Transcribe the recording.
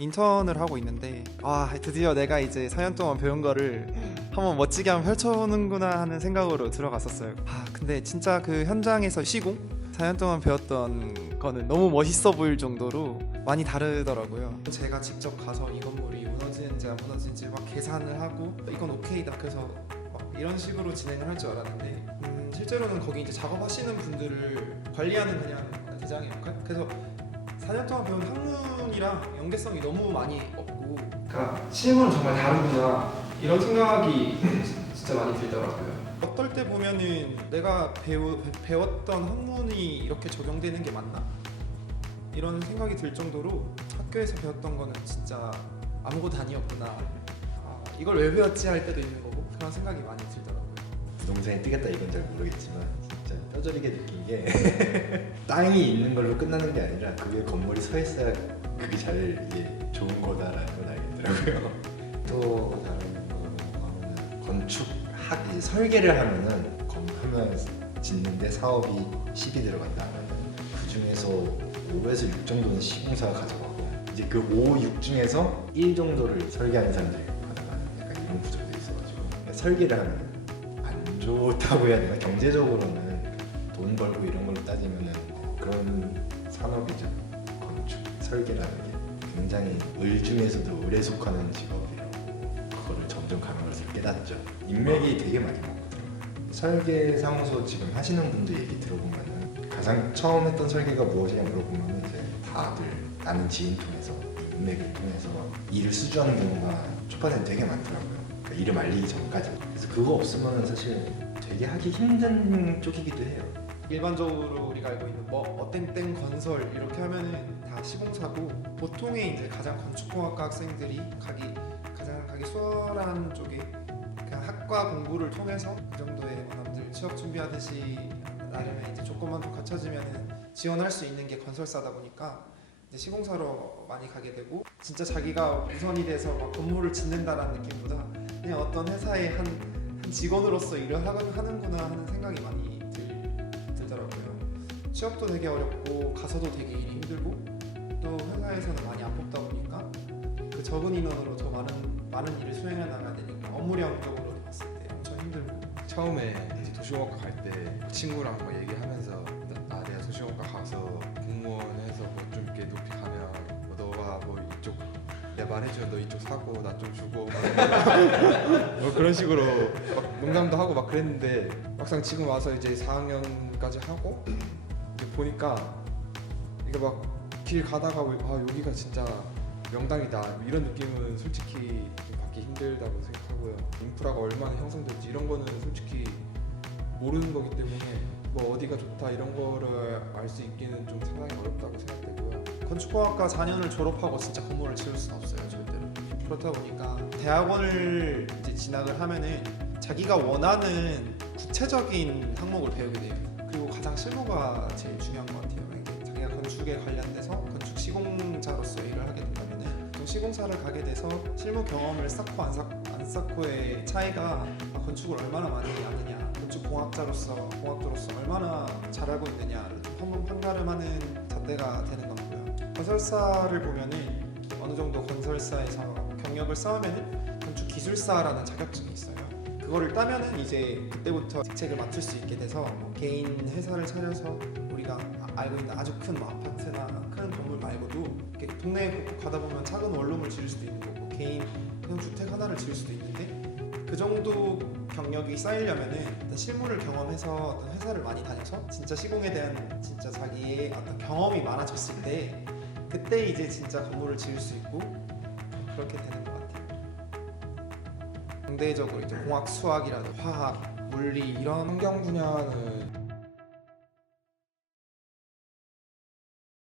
인턴을 하고 있는데 아 드디어 내가 이제 4년 동안 배운 거를 한번 멋지게 한번 펼쳐보는구나 하는 생각으로 들어갔었어요. 아 근데 진짜 그 현장에서 시공 4년 동안 배웠던 거는 너무 멋있어 보일 정도로 많이 다르더라고요. 제가 직접 가서 이 건물이 무너지는지 안 무너지는지 막 계산을 하고 이건 오케이다 그래서 막 이런 식으로 진행을 할 줄 알았는데 음, 실제로는 거기 이제 작업하시는 분들을 관리하는 그냥 대장의 역할. 그래서 4년 동안 배운 학문이랑 연계성이 너무 많이 없고 그러니까 실무는 정말 다르구나 이런 생각이 진짜 많이 들더라고요. 어떨 때 보면은 내가 배우, 배- 배웠던 학문이 이렇게 적용되는 게 맞나? 이런 생각이 들 정도로 학교에서 배웠던 거는 진짜 아무것도 아니었구나. 아, 이걸 왜 배웠지 할 때도 있는 거고 그런 생각이 많이 들더라고요. 부동산에 뜨겠다 이건 잘 모르겠지만 진짜 뼈저리게 느낀 게 땅이 있는 걸로 끝나는 게 아니라 그게 건물이 서 있어야 그게 잘 이게 좋은 거다라는 걸 알겠더라고요. 또 다른 거는 건축 학 이제 설계를 하면은 건하면 짓는데 사업이 10이 들어간다 하면은 그 중에서 5에서 6 정도는 시공사가 가져가고 이제 그 5, 6 중에서 1 정도를 설계하는 사람들이 받아가는 약간 이런 구조도 있어가지고. 그러니까 설계를 하면 안 좋다고 해야 되나? 경제적으로는 돈 벌고 이런 걸로 따지면은 그런 산업이죠. 건축 설계라는 게 굉장히 을 중에서도 을에 속하는 직업이라고 그거를 점점 가면서 깨닫죠. 인맥이 되게 많이 먹거든요. 설계 사무소 지금 하시는 분들 얘기 들어보면은 가장 처음 했던 설계가 무엇이냐 물어보면은 이제 다들 아는 지인 통해서 인맥을 통해서 일을 수주하는 경우가 초반에는 되게 많더라고요. 그러니까 일을 말리기 전까지. 그래서 그거 없으면 사실 되게 하기 힘든 쪽이기도 해요 일반적으로 우리가 알고 있는 뭐 어땡땡 건설 이렇게 하면은 다 시공사고 보통의 이제 가장 건축공학과 학생들이 가기 가장 가기 수월한 쪽에 그냥 학과 공부를 통해서 그 정도의 뭐 남들 취업 준비하듯이 나름의 이제 조건만 더 갖춰지면은 지원할 수 있는 게 건설사다 보니까 이제 시공사로 많이 가게 되고 진짜 자기가 우선이 돼서 막 건물을 짓는다라는 느낌보다 그냥 어떤 회사의 한, 한 직원으로서 일을 하, 하는구나 하는 생각이 많이 들, 들더라고요. 취업도 되게 어렵고 가서도 되게 일이 힘들고 또 회사에서는 많이 안 뽑다 보니까 그 적은 인원으로 더 많은 많은 일을 수행해 나가야 되니까 업무량적으로 봤을 때 엄청 힘들고 처음에 이제 도시공학과 갈 때 친구랑 막 얘기하면서 나, 아 내가 도시공학과 가서 공무원해서 뭐 좀 이렇게 높이 가면 뭐 너가 뭐 이쪽 내가 말해줘. 너 이쪽 사고 나 좀 주고. 뭐 그런 식으로 막 농담도 하고 막 그랬는데 막상 지금 와서 이제 4학년까지 하고 이제 보니까 이게 막 길 가다가 아 여기가 진짜 명당이다. 이런 느낌은 솔직히 좀 받기 힘들다고 생각하고요. 인프라가 얼마나 형성될지 이런 거는 솔직히 모르는 거기 때문에 뭐 어디가 좋다 이런 거를 알 수 있기는 좀 상당히 어렵다고 생각되고요 건축공학과 4년을 졸업하고 진짜 건물을 지을 수는 없어요 절대로. 그렇다 보니까 대학원을 이제 진학을 하면은 자기가 원하는 구체적인 항목을 배우게 돼요. 그리고 가장 실무가 제일 중요한 것 같아요. 자기가 건축에 관련돼서 건축 시공자로서 일을 하게 된다면은 또 시공사를 가게 돼서 실무 경험을 쌓고 안, 쌓, 안 쌓고의 차이가 아, 건축을 얼마나 많이 아느냐 건축 공학자로서 공학자로서 얼마나 잘 알고 있느냐를 좀 한번 판가름하는 잣대가 되는 것 같고요. 건설사를 보면은 어느 정도 건설사에서 경력을 쌓으면은 건축 기술사라는 자격증이 있어요. 그거를 따면은 이제 그때부터 직책을 맡을 수 있게 돼서 뭐 개인 회사를 차려서 우리가 아- 알고 있는 아주 큰 뭐 아파트나 큰 건물 말고도 이렇게 동네에 가다 보면 작은 원룸을 지을 수도 있는 거고 개인 그냥 주택 하나를 지을 수도 있는데 그 정도 경력이 쌓이려면은 일단 실무를 경험해서 어떤 회사를 많이 다녀서 진짜 시공에 대한 진짜 자기의 어떤 경험이 많아졌을 때 그때 이제 진짜 건물을 지을 수 있고 그렇게 되는 것 같아요. 상대적으로 이제 공학, 수학이라든 화학, 물리 이런 환경 분야는